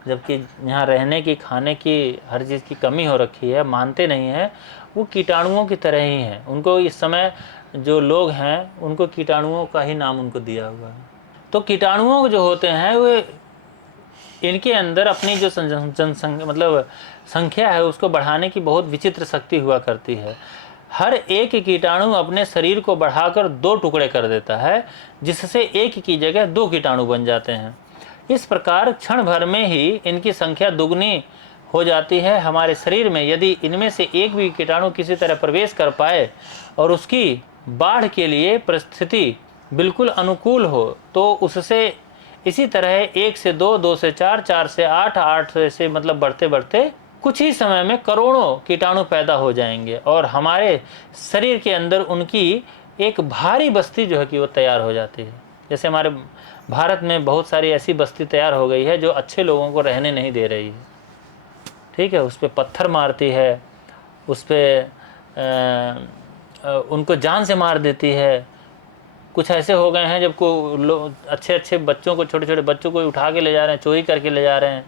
जबकि यहाँ रहने की खाने की हर चीज़ की कमी हो रखी है, मानते नहीं हैं, वो कीटाणुओं की तरह ही हैं। उनको इस समय जो लोग हैं उनको कीटाणुओं का ही नाम उनको दिया हुआ है। तो कीटाणुओं जो होते हैं वो इनके अंदर अपनी जो जनसंख्या मतलब संख्या है उसको बढ़ाने की बहुत विचित्र शक्ति हुआ करती है। हर एक कीटाणु अपने शरीर को बढ़ाकर 2 टुकड़े कर देता है, जिससे एक की जगह 2 कीटाणु बन जाते हैं। इस प्रकार क्षण भर में ही इनकी संख्या दुगनी हो जाती है हमारे शरीर में। यदि इनमें से एक भी कीटाणु किसी तरह प्रवेश कर पाए और उसकी बाढ़ के लिए परिस्थिति बिल्कुल अनुकूल हो तो उससे इसी तरह 1 से 2, 2 से 4, 4 से 8, 8 से मतलब बढ़ते बढ़ते कुछ ही समय में करोड़ों कीटाणु पैदा हो जाएंगे और हमारे शरीर के अंदर उनकी एक भारी बस्ती जो है कि वो तैयार हो जाती है। जैसे हमारे भारत में बहुत सारी ऐसी बस्ती तैयार हो गई है जो अच्छे लोगों को रहने नहीं दे रही है, ठीक है, उस पर पत्थर मारती है, उस पर उनको जान से मार देती है। कुछ ऐसे हो गए हैं जब को अच्छे अच्छे बच्चों को, छोटे छोटे बच्चों को उठा के ले जा रहे हैं, चोरी करके ले जा रहे हैं,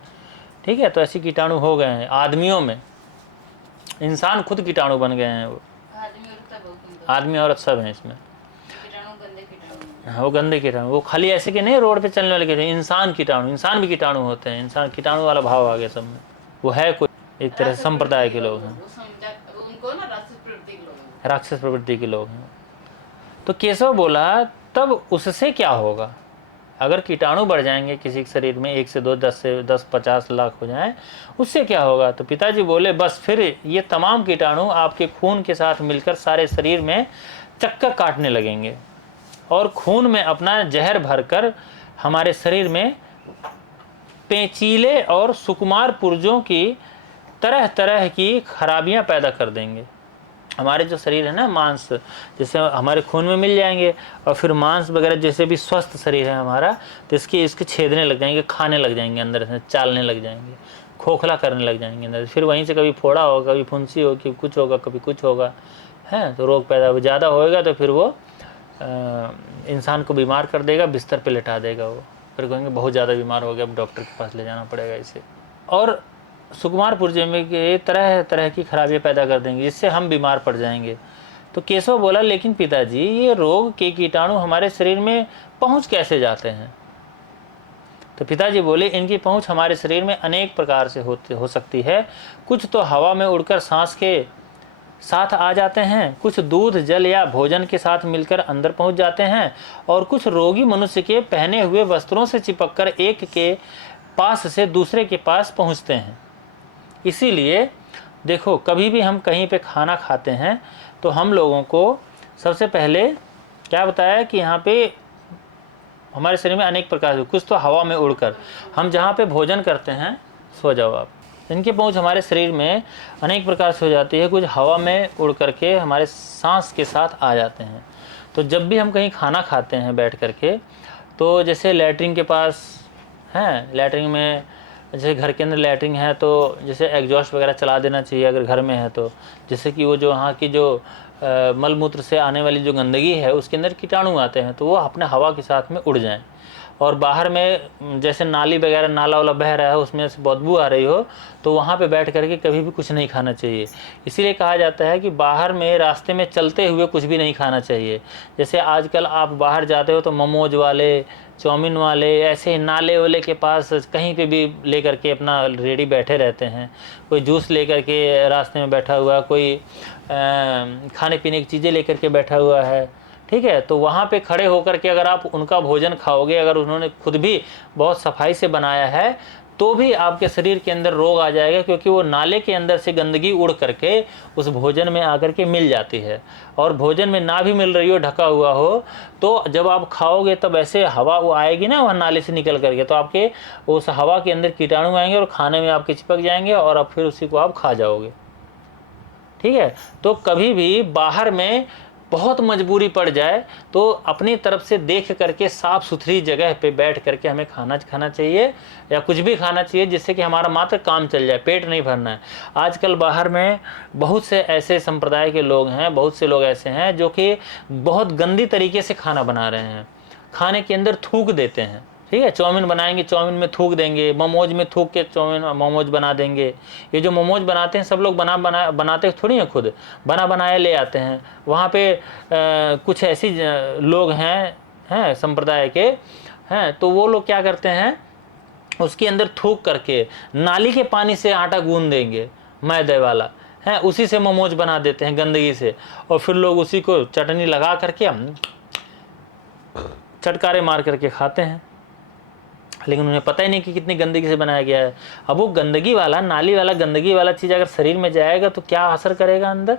ठीक है। तो ऐसे कीटाणु हो गए हैं आदमियों में, इंसान खुद कीटाणु बन गए हैं। वो आदमी औरत सब हैं इसमें। हाँ, वो गंदे कीटाणु, वो खाली ऐसे के नहीं रोड पे चलने वाले कीटाणु, इंसान कीटाणु, इंसान भी कीटाणु होते हैं। इंसान कीटाणु वाला भाव आ गया सब में। वो है कोई एक तरह से संप्रदाय के लोग हैं, राक्षस प्रवृत्ति के लोग हैं। तो केशव बोला तब उससे क्या होगा? अगर कीटाणु बढ़ जाएंगे किसी के शरीर में 1 से 2, 10 से 10, 50 लाख हो जाएं, उससे क्या होगा? तो पिताजी बोले बस फिर ये तमाम कीटाणु आपके खून के साथ मिलकर सारे शरीर में चक्कर काटने लगेंगे और खून में अपना जहर भरकर हमारे शरीर में पेचीले और सुकुमार पुर्जों की तरह तरह की खराबियां पैदा कर देंगे। हमारे जो शरीर है ना, मांस जैसे हमारे खून में मिल जाएंगे और फिर मांस वगैरह जैसे भी स्वस्थ शरीर है हमारा, तो इसके छेदने लग जाएंगे, खाने लग जाएंगे, अंदर से चालने लग जाएंगे, खोखला करने लग जाएंगे अंदर। फिर वहीं से कभी फोड़ा होगा, कभी फुंसी होगी, कभी कुछ होगा, कभी कुछ होगा, है तो रोग पैदा हो। ज़्यादा होएगा तो फिर वो इंसान को बीमार कर देगा, बिस्तर पे लेटा देगा। वो फिर कहेंगे बहुत ज़्यादा बीमार हो गया, अब डॉक्टर के पास ले जाना पड़ेगा इसे। और सुकुमार पुर्जे में के तरह तरह की खराबियाँ पैदा कर देंगे, जिससे हम बीमार पड़ जाएंगे। तो केशव बोला लेकिन पिताजी ये रोग के कीटाणु हमारे शरीर में पहुँच कैसे जाते हैं? तो पिताजी बोले इनकी पहुँच हमारे शरीर में अनेक प्रकार से हो सकती है। कुछ तो हवा में उड़कर सांस के साथ आ जाते हैं, कुछ दूध, जल या भोजन के साथ मिलकर अंदर पहुंच जाते हैं, और कुछ रोगी मनुष्य के पहने हुए वस्त्रों से चिपककर एक के पास से दूसरे के पास पहुंचते हैं। इसीलिए देखो, कभी भी हम कहीं पे खाना खाते हैं तो हम लोगों को सबसे पहले क्या बताया कि यहाँ पे हमारे शरीर में अनेक प्रकार से, कुछ तो हवा में उड़कर, हम जहाँ पे भोजन करते हैं, सो जाओ आप, इनकी पहुंच हमारे शरीर में अनेक प्रकार से हो जाती है। कुछ हवा में उड़ करके हमारे सांस के साथ आ जाते हैं। तो जब भी हम कहीं खाना खाते हैं बैठ करके, तो जैसे लैट्रिन के पास हैं, लैट्रिन में जैसे घर के अंदर लैट्रिन है तो जैसे एग्जॉस्ट वगैरह चला देना चाहिए अगर घर में है तो, जिससे कि वो जो वहाँ की जो मल मूत्र से आने वाली जो गंदगी है उसके अंदर कीटाणु आते हैं तो वो अपने हवा के साथ में उड़ जाएं। और बाहर में जैसे नाली वगैरह, नाला वाला बह रहा है, उसमें से बदबू आ रही हो, तो वहाँ पे बैठ करके कभी भी कुछ नहीं खाना चाहिए। इसीलिए कहा जाता है कि बाहर में रास्ते में चलते हुए कुछ भी नहीं खाना चाहिए। जैसे आजकल आप बाहर जाते हो तो मोमोज वाले, चाउमीन वाले, ऐसे नाले वाले के पास कहीं पे भी ले करके अपना रेडी बैठे रहते हैं। कोई जूस ले करके रास्ते में बैठा हुआ, कोई खाने पीने की चीज़ें ले करके बैठा हुआ है, ठीक है। तो वहाँ पे खड़े होकर के अगर आप उनका भोजन खाओगे, अगर उन्होंने खुद भी बहुत सफाई से बनाया है, तो भी आपके शरीर के अंदर रोग आ जाएगा, क्योंकि वो नाले के अंदर से गंदगी उड़ करके उस भोजन में आकर के मिल जाती है। और भोजन में ना भी मिल रही हो, ढका हुआ हो, तो जब आप खाओगे तब ऐसे हवा वो आएगी ना वहाँ नाले से निकल करके, तो आपके उस हवा के अंदर कीटाणु आएंगे और खाने में आपके चिपक जाएंगे और अब फिर उसी को आप खा जाओगे, ठीक है। तो कभी भी बाहर में बहुत मजबूरी पड़ जाए तो अपनी तरफ से देख करके साफ़ सुथरी जगह पे बैठ करके हमें खाना चाहिए या कुछ भी खाना चाहिए, जिससे कि हमारा मात्र काम चल जाए, पेट नहीं भरना है। आजकल बाहर में बहुत से ऐसे संप्रदाय के लोग हैं, बहुत से लोग ऐसे हैं जो कि बहुत गंदी तरीके से खाना बना रहे हैं, खाने के अंदर थूक देते हैं, ठीक है। चाउमीन बनाएंगे, चाउमीन में थूक देंगे, मोमोज में थूक के चाउमीन मोमोज बना देंगे। ये जो मोमोज बनाते हैं सब लोग बनाते थोड़ी हैं, खुद बनाए ले आते हैं। वहाँ पे कुछ ऐसी लोग हैं संप्रदाय के हैं, तो वो लोग क्या करते हैं, उसके अंदर थूक करके नाली के पानी से आटा गूंद देंगे मैदे वाला, है, उसी से मोमोज बना देते हैं गंदगी से, और फिर लोग उसी को चटनी लगा करके चटकारे मार करके खाते हैं। लेकिन उन्हें पता ही नहीं कि कितनी गंदगी से बनाया गया है। अब वो गंदगी वाला, नाली वाला, गंदगी वाला चीज़ अगर शरीर में जाएगा तो क्या असर करेगा, अंदर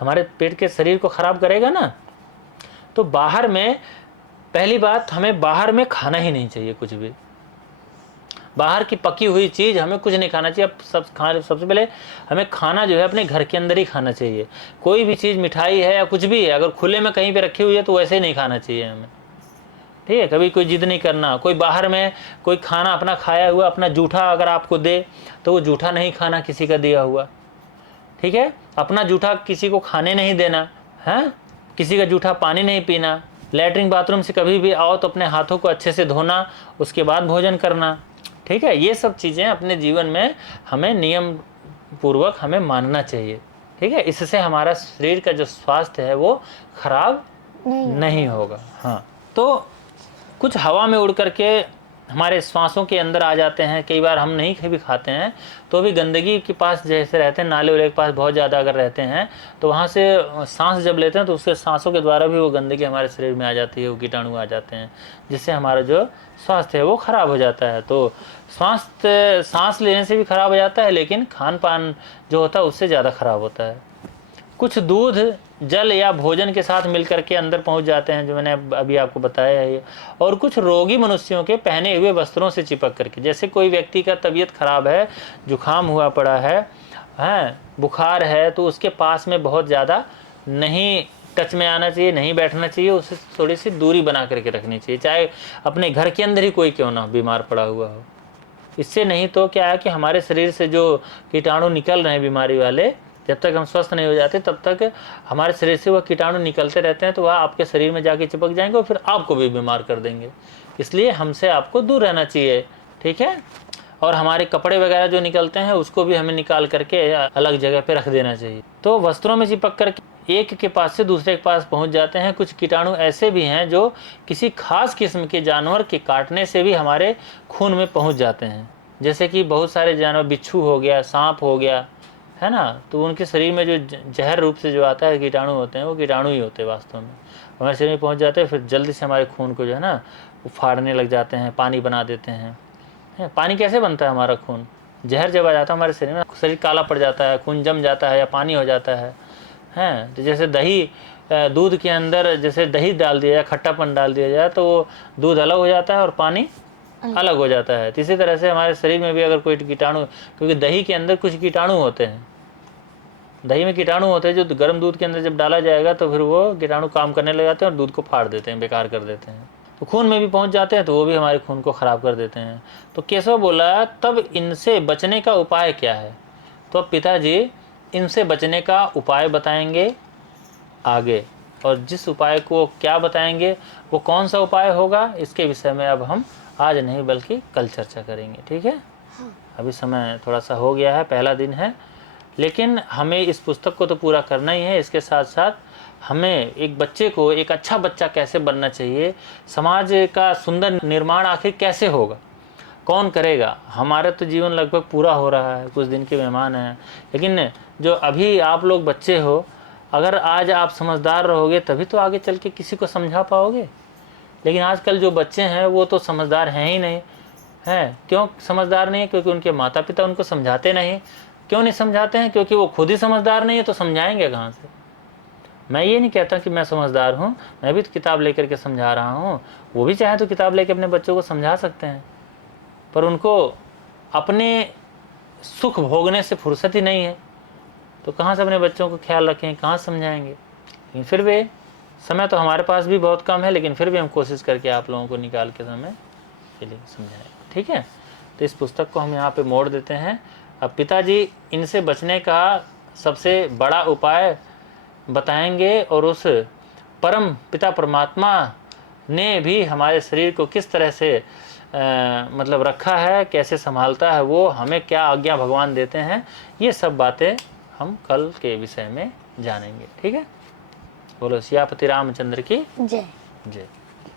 हमारे पेट के शरीर को ख़राब करेगा ना। तो बाहर में, पहली बात, हमें बाहर में खाना ही नहीं चाहिए कुछ भी। बाहर की पकी हुई चीज़ हमें कुछ नहीं खाना चाहिए। अब सबसे पहले हमें खाना जो है अपने घर के अंदर ही खाना चाहिए। कोई भी चीज़, मिठाई है या कुछ भी है, अगर खुले में कहीं पे रखी हुई है तो वैसे ही नहीं खाना चाहिए हमें, ठीक है। कभी कोई जिद नहीं करना। कोई बाहर में कोई खाना अपना खाया हुआ, अपना जूठा अगर आपको दे तो वो जूठा नहीं खाना किसी का दिया हुआ, ठीक है। अपना जूठा किसी को खाने नहीं देना है, किसी का जूठा पानी नहीं पीना, लैट्रिन बाथरूम से कभी भी आओ तो अपने हाथों को अच्छे से धोना, उसके बाद भोजन करना। ठीक है, ये सब चीज़ें अपने जीवन में हमें नियम पूर्वक हमें मानना चाहिए। ठीक है, इससे हमारा शरीर का जो स्वास्थ्य है वो खराब नहीं होगा। हाँ, तो कुछ हवा में उड़ करके हमारे श्वासों के अंदर आ जाते हैं। कई बार हम नहीं कभी खाते हैं तो भी गंदगी के पास जैसे रहते हैं, नाले वाले के पास बहुत ज़्यादा अगर रहते हैं तो वहाँ से सांस जब लेते हैं तो उसके सांसों के द्वारा भी वो गंदगी हमारे शरीर में आ जाती है, वो कीटाणु आ जाते हैं, जिससे हमारा जो स्वास्थ्य है वो खराब हो जाता है। तो स्वास्थ्य सांस लेने से भी खराब हो जाता है, लेकिन खान पान जो होता है उससे ज़्यादा खराब होता है। कुछ दूध जल या भोजन के साथ मिलकर के अंदर पहुंच जाते हैं, जो मैंने अभी आपको बताया है। और कुछ रोगी मनुष्यों के पहने हुए वस्त्रों से चिपक करके, जैसे कोई व्यक्ति का तबीयत खराब है, जुकाम हुआ पड़ा है, बुखार है, तो उसके पास में बहुत ज़्यादा नहीं टच में आना चाहिए, नहीं बैठना चाहिए, उससे थोड़ी सी दूरी बना करके रखनी चाहिए, चाहे अपने घर के अंदर ही कोई क्यों ना बीमार पड़ा हुआ हो। इससे नहीं तो क्या है कि हमारे शरीर से जो कीटाणु निकल रहे हैं बीमारी वाले, जब तक हम स्वस्थ नहीं हो जाते तब तक हमारे शरीर से वह कीटाणु निकलते रहते हैं, तो वह आपके शरीर में जाके चिपक जाएंगे और फिर आपको भी बीमार कर देंगे। इसलिए हमसे आपको दूर रहना चाहिए। ठीक है, और हमारे कपड़े वगैरह जो निकलते हैं उसको भी हमें निकाल करके अलग जगह पे रख देना चाहिए। तो वस्त्रों में चिपक करके एक के पास से दूसरे के पास पहुंच जाते हैं। कुछ कीटाणु ऐसे भी हैं जो किसी खास किस्म के जानवर के काटने से भी हमारे खून में पहुँच जाते हैं, जैसे कि बहुत सारे जानवर, बिच्छू हो गया, सांप हो गया, है ना, तो उनके शरीर में जो जहर रूप से जो आता है कीटाणु होते हैं, वो कीटाणु ही होते हैं वास्तव में, हमारे शरीर में पहुंच जाते हैं, फिर जल्दी से हमारे खून को जो है ना वो फाड़ने लग जाते हैं, पानी बना देते हैं। पानी कैसे बनता है? हमारा खून जहर जब आ जाता है हमारे शरीर में, शरीर काला पड़ जाता है, खून जम जाता है या पानी हो जाता है। तो जैसे दही, दूध के अंदर जैसे दही डाल दिया जाए, खट्टापन डाल दिया जाए, तो वो दूध अलग हो जाता है और पानी अलग हो जाता है। इसी तरह से हमारे शरीर में भी अगर कोई कीटाणु, क्योंकि दही के अंदर कुछ कीटाणु होते हैं, दही में कीटाणु होते हैं जो गर्म दूध के अंदर जब डाला जाएगा तो फिर वो कीटाणु काम करने लग जाते हैं और दूध को फाड़ देते हैं, बेकार कर देते हैं। तो खून में भी पहुंच जाते हैं तो वो भी हमारे खून को खराब कर देते हैं। तो केशव बोला, तब इनसे बचने का उपाय क्या है? तो पिताजी इनसे बचने का उपाय बताएंगे आगे, और जिस उपाय को क्या बताएंगे वो कौन सा उपाय होगा, इसके विषय में अब हम आज नहीं बल्कि कल चर्चा करेंगे। ठीक है, अभी समय थोड़ा सा हो गया है, पहला दिन है, लेकिन हमें इस पुस्तक को तो पूरा करना ही है। इसके साथ साथ हमें एक बच्चे को एक अच्छा बच्चा कैसे बनना चाहिए, समाज का सुंदर निर्माण आखिर कैसे होगा, कौन करेगा। हमारा तो जीवन लगभग पूरा हो रहा है, कुछ दिन के मेहमान हैं, लेकिन जो अभी आप लोग बच्चे हो, अगर आज आप समझदार रहोगे तभी तो आगे चल के किसी को समझा पाओगे। लेकिन आजकल जो बच्चे हैं वो तो समझदार हैं ही नहीं हैं। क्यों समझदार नहीं है? क्योंकि उनके माता पिता उनको समझाते नहीं। क्यों नहीं समझाते हैं? क्योंकि वो खुद ही समझदार नहीं है, तो समझाएंगे कहाँ से। मैं ये नहीं कहता कि मैं समझदार हूँ, मैं भी तो किताब लेकर के समझा रहा हूँ, वो भी चाहे तो किताब लेकर अपने बच्चों को समझा सकते हैं, पर उनको अपने सुख भोगने से फुर्सत ही नहीं है, तो कहाँ से अपने बच्चों को ख्याल रखें, कहाँ समझाएंगे। लेकिन फिर भी समय तो हमारे पास भी बहुत कम है, लेकिन फिर भी हम कोशिश करके आप लोगों को निकाल के समय के लिए समझाएं। ठीक है, तो इस पुस्तक को हम यहाँ पे मोड़ देते हैं। अब पिताजी इनसे बचने का सबसे बड़ा उपाय बताएंगे, और उस परम पिता परमात्मा ने भी हमारे शरीर को किस तरह से मतलब रखा है, कैसे संभालता है, वो हमें क्या आज्ञा भगवान देते हैं, ये सब बातें हम कल के विषय में जानेंगे। ठीक है, बोलो सियापति रामचंद्र की जय। जय।